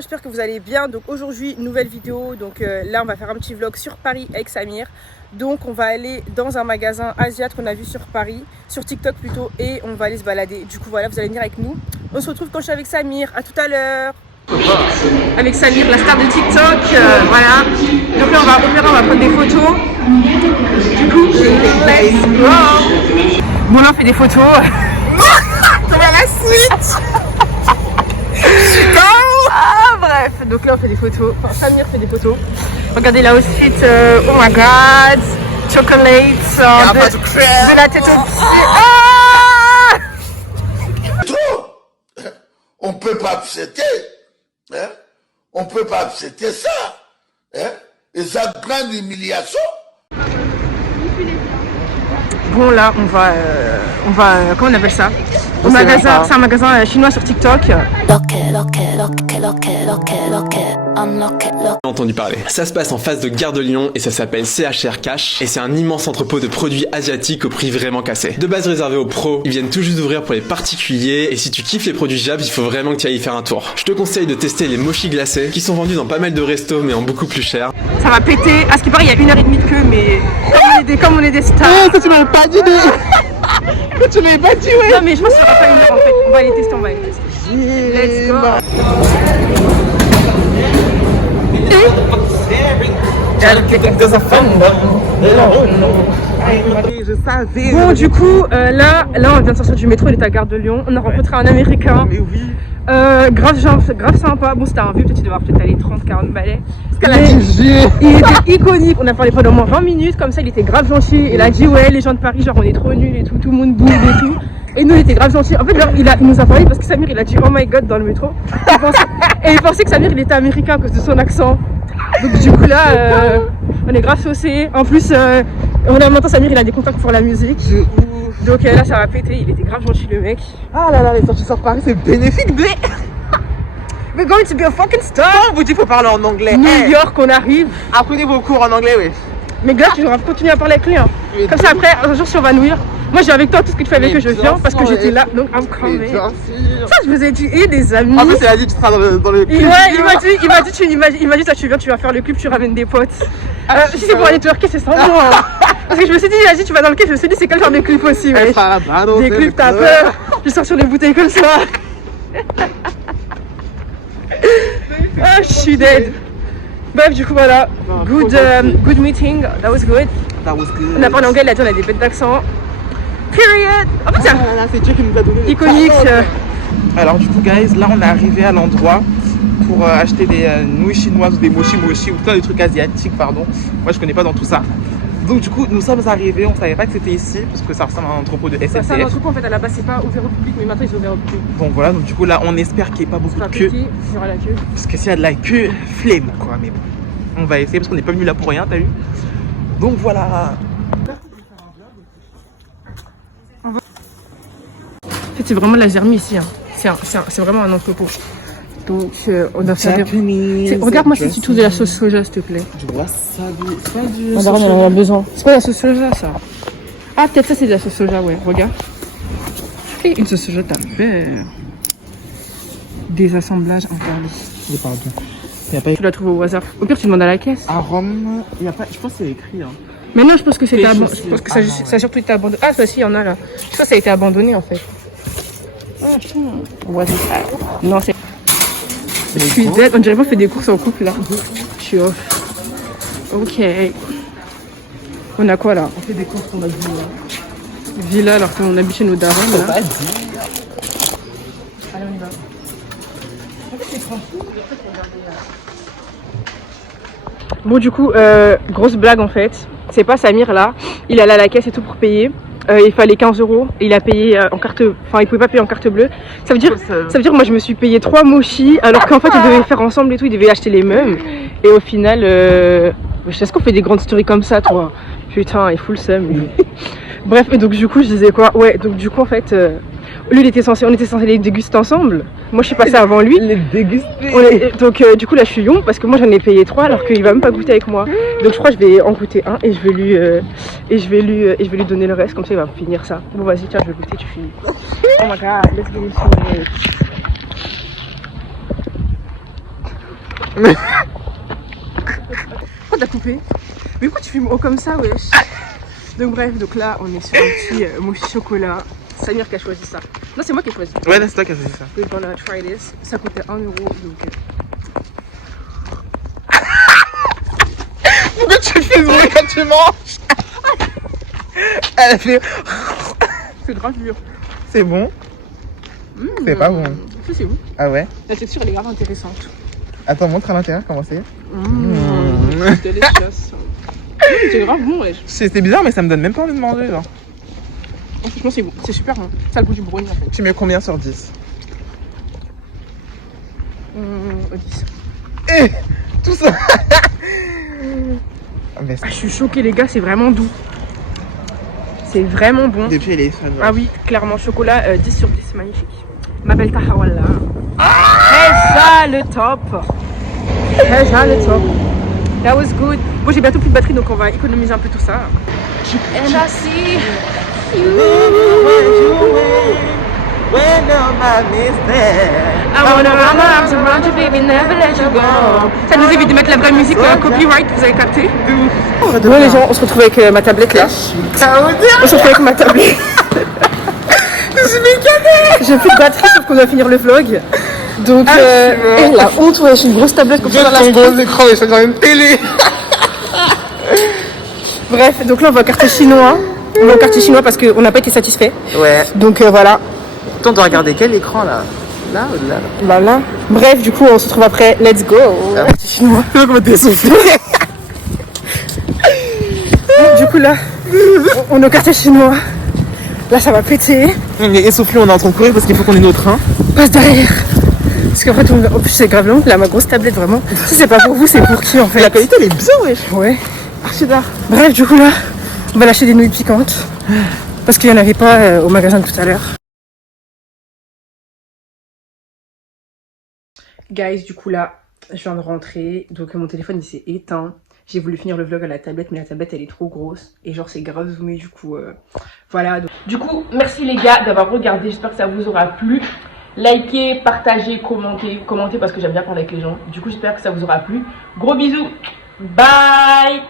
j'espère que vous allez bien. Donc aujourd'hui, nouvelle vidéo. Donc là, on va faire un petit vlog sur Paris avec Samir. Donc on va aller dans un magasin asiatique qu'on a vu sur Paris, sur TikTok plutôt, et on va aller se balader. Du coup voilà, vous allez venir avec nous. On se retrouve quand je suis avec Samir. À tout à l'heure. Avec Samir, la star de TikTok. Voilà. Donc là, on va prendre des photos. Du coup, let's go. Bon là, on fait des photos. Comment la suite. Bref, donc là on fait des photos, enfin Samir fait des photos. Regardez la outfit, oh my god, chocolate, de la tête au pied. Trop. On peut pas accepter, hein? On peut pas accepter ça, hein? Et ça grande humiliation. Bon là on va comment on appelle ça? Au magasin, c'est un magasin chinois sur TikTok. Entendu parler. Ça se passe en face de Gare de Lyon et ça s'appelle CHR Cash et c'est un immense entrepôt de produits asiatiques au prix vraiment cassé. De base réservé aux pros, ils viennent tout juste d'ouvrir pour les particuliers et si tu kiffes les produits Jabs, il faut vraiment que tu ailles y faire un tour. Je te conseille de tester les mochis glacés qui sont vendus dans pas mal de restos mais en beaucoup plus cher. Ça va péter, à ce qui paraît il y a 1h30 de queue mais comme on est des stars. Ça tu m'avais pas dit tu m'avais pas dit ouais. Non mais je pense qu'il n'y aura pas 1 heure en fait, on va aller tester, Let's go. Je savais. Bon du coup là on vient de sortir du métro, il est à Gare de Lyon. On a rencontré un américain. Mais oui. Grave sympa. Bon c'était un vieux, peut-être il devait peut-être aller 30-40 balais. Parce qu'elle a dit il était iconique, on a parlé pendant au moins 20 minutes, comme ça il était grave gentil. Il a dit ouais les gens de Paris genre on est trop nuls et tout le monde bouge et tout. Et nous il était grave gentil. En fait genre, il nous a parlé parce que Samir il a dit oh my god dans le métro. Il pensait que Samir il était américain à cause de son accent. Donc du coup là on est grave saucés. En plus on a maintenant Samir il a des contacts pour la musique. Donc là ça va péter, il était grave gentil le mec. Ah là là, les sorties sur Paris c'est bénéfique. We're going to be a fucking star. On vous dit faut parler en anglais. New York on arrive. Apprenez vos cours en anglais oui. Mais gars tu devras continuer à parler avec lui hein. Comme ça après un jour si on va à New York, moi j'ai avec toi tout ce que tu fais avec eux je viens parce que j'étais là donc I'm coming. Ça je vous ai dit et des amis. En plus elle a dit tu seras dans le clip. Ouais il m'a dit ça tu viens tu vas faire le clip, tu ramènes des potes. Si c'est pour aller twerker c'est sans moi. Parce que je me suis dit il a dit tu vas dans le clip, je me suis dit c'est quel genre de clip aussi ouais. Des clips t'as peur. Je sors sur les bouteilles comme ça. Ah je suis dead. Bref du coup voilà. Good meeting, that was good. On a parlé anglais, il a dit on a des bêtes d'accent. Period. En fait c'est Dieu qui nous a donné iconique. Alors du coup guys, là on est arrivé à l'endroit pour acheter des nouilles chinoises ou des mochi ou plein de trucs asiatiques pardon. Moi je connais pas dans tout ça. Donc du coup nous sommes arrivés, on savait pas que c'était ici parce que ça ressemble à un entrepôt de SNCF. C'est un entrepôt en fait à la base c'est pas ouvert au public mais maintenant ils sont ouverts au public. Donc voilà, donc du coup là on espère qu'il n'y ait pas beaucoup de queue. Il y aura la queue. Parce que s'il y a de la queue, flemme quoi, mais bon. On va essayer parce qu'on n'est pas venu là pour rien, t'as vu. Donc voilà. En fait c'est vraiment la Zermie ici hein. C'est vraiment un entrepôt. Donc on a fait regarde moi si tu trouves de la sauce soja s'il te plaît. Je vois ça du on en a besoin. C'est pas la sauce soja ça. Ah peut-être ça c'est de la sauce soja ouais regarde. Et une sauce soja t'as peur. Des assemblages interdits. Tu la trouves au hasard. Au pire tu demandes à la caisse. Arôme, il y a pas, je pense que c'est écrit hein. Mais non je pense que c'était abandonné. Je pense que ça a surtout été abandonné. Ah ça si il y en a là. Je pense que ça a été abandonné en fait. Non c'est. Je suis dead, on dirait qu'on fait des courses en couple là. Je suis off. Ok. On a quoi là? On fait des courses qu'on a dit Villa alors qu'on habite chez nos darons là. Allez on y va. Bon du coup, grosse blague en fait. C'est pas Samir là. Il allait à la caisse et tout pour payer. Il fallait 15 € et il a payé en carte, enfin il pouvait pas payer en carte bleue. Ça veut dire moi je me suis payé 3 mochis alors qu'en fait ils devaient faire ensemble et tout, ils devaient acheter les mêmes. Et au final, est-ce qu'on fait des grandes stories comme ça toi? Putain, il fout le seum. Bref, et donc du coup je disais quoi? Ouais, donc du coup en fait, lui on était censé les déguster ensemble. Moi je suis passée avant lui. Les déguster. Donc du coup là je suis yon parce que moi j'en ai payé 3 alors qu'il va même pas goûter avec moi. Donc je crois que je vais en goûter un et je vais lui donner le reste comme ça il va finir ça. Bon vas-y tiens je vais goûter, tu finis. Oh my god, let's get into it. Pourquoi t'as coupé? Mais pourquoi tu fumes haut comme ça, wesh? Donc bref, donc là on est sur un petit mochi chocolat. Samir qui a choisi ça. Non, c'est moi qui ai choisi. Ouais, c'est toi qui as choisi ça. We're gonna try this. Ça coûtait 1 euro, donc... Pourquoi tu fais ce bruit quand tu manges? Elle a fait... C'est grave dur. C'est bon? C'est pas bon. Ça c'est bon. Ah ouais? La texture elle est grave intéressante. Attends, montre à l'intérieur comment c'est. C'est délicieux. C'est grave bon, wesh. C'est bizarre, mais ça me donne même pas envie de manger, genre. Oh, franchement c'est bon, c'est super bon. Ça a le goût du brownie en fait. Tu mets combien sur 10? 10. Eh, tout ça. Mais Ah, je suis choquée les gars, c'est vraiment doux. C'est vraiment bon. depuis elle est fun. Ah oui, clairement, chocolat 10 sur 10, magnifique. Ma belle Tahawalla. Déjà le top. Déjà le top. That was good. Bon, j'ai bientôt plus de batterie donc on va économiser un peu tout ça. And I see you. I wanna run my arms around you, baby, never let you go. Ça nous évite de mettre la vraie musique copyright, vous avez capté? Bon les gens, on se retrouve avec ma tablette là. On se retrouve avec ma tablette. J'ai plus de batterie sauf qu'on doit finir le vlog. Donc et la honte, ouais, j'ai une grosse tablette comme ça dans la ton gros écran, mais ça dans une télé. Bref, donc là on va au quartier chinois. On va au quartier chinois parce qu'on n'a pas été satisfait. Ouais. Donc voilà. Attends, on doit regarder quel écran là? Là ou là? Bah là. Bref, du coup on se retrouve après. Let's go. Ah. Quartier chinois. Comment t'es soufflé? Du coup là, on est au quartier chinois. Là ça va péter. On est essoufflé, on est en train de courir parce qu'il faut qu'on ait nos trains. Passe derrière. Parce qu'en fait, en plus c'est grave long. Là ma grosse tablette vraiment. Si c'est pas pour vous, c'est pour qui en fait? La qualité elle est bien, wesh. Ouais. Archi d'art. Bref, du coup là, on va lâcher des nouilles piquantes. Parce qu'il n'y en avait pas au magasin tout à l'heure. Guys, du coup là, je viens de rentrer. Donc mon téléphone il s'est éteint. J'ai voulu finir le vlog à la tablette, mais la tablette elle est trop grosse. Et genre c'est grave zoomé, du coup voilà. Donc... Du coup, merci les gars d'avoir regardé. J'espère que ça vous aura plu. Likez, partagez, commentez parce que j'aime bien parler avec les gens. Du coup, j'espère que ça vous aura plu. Gros bisous. Bye.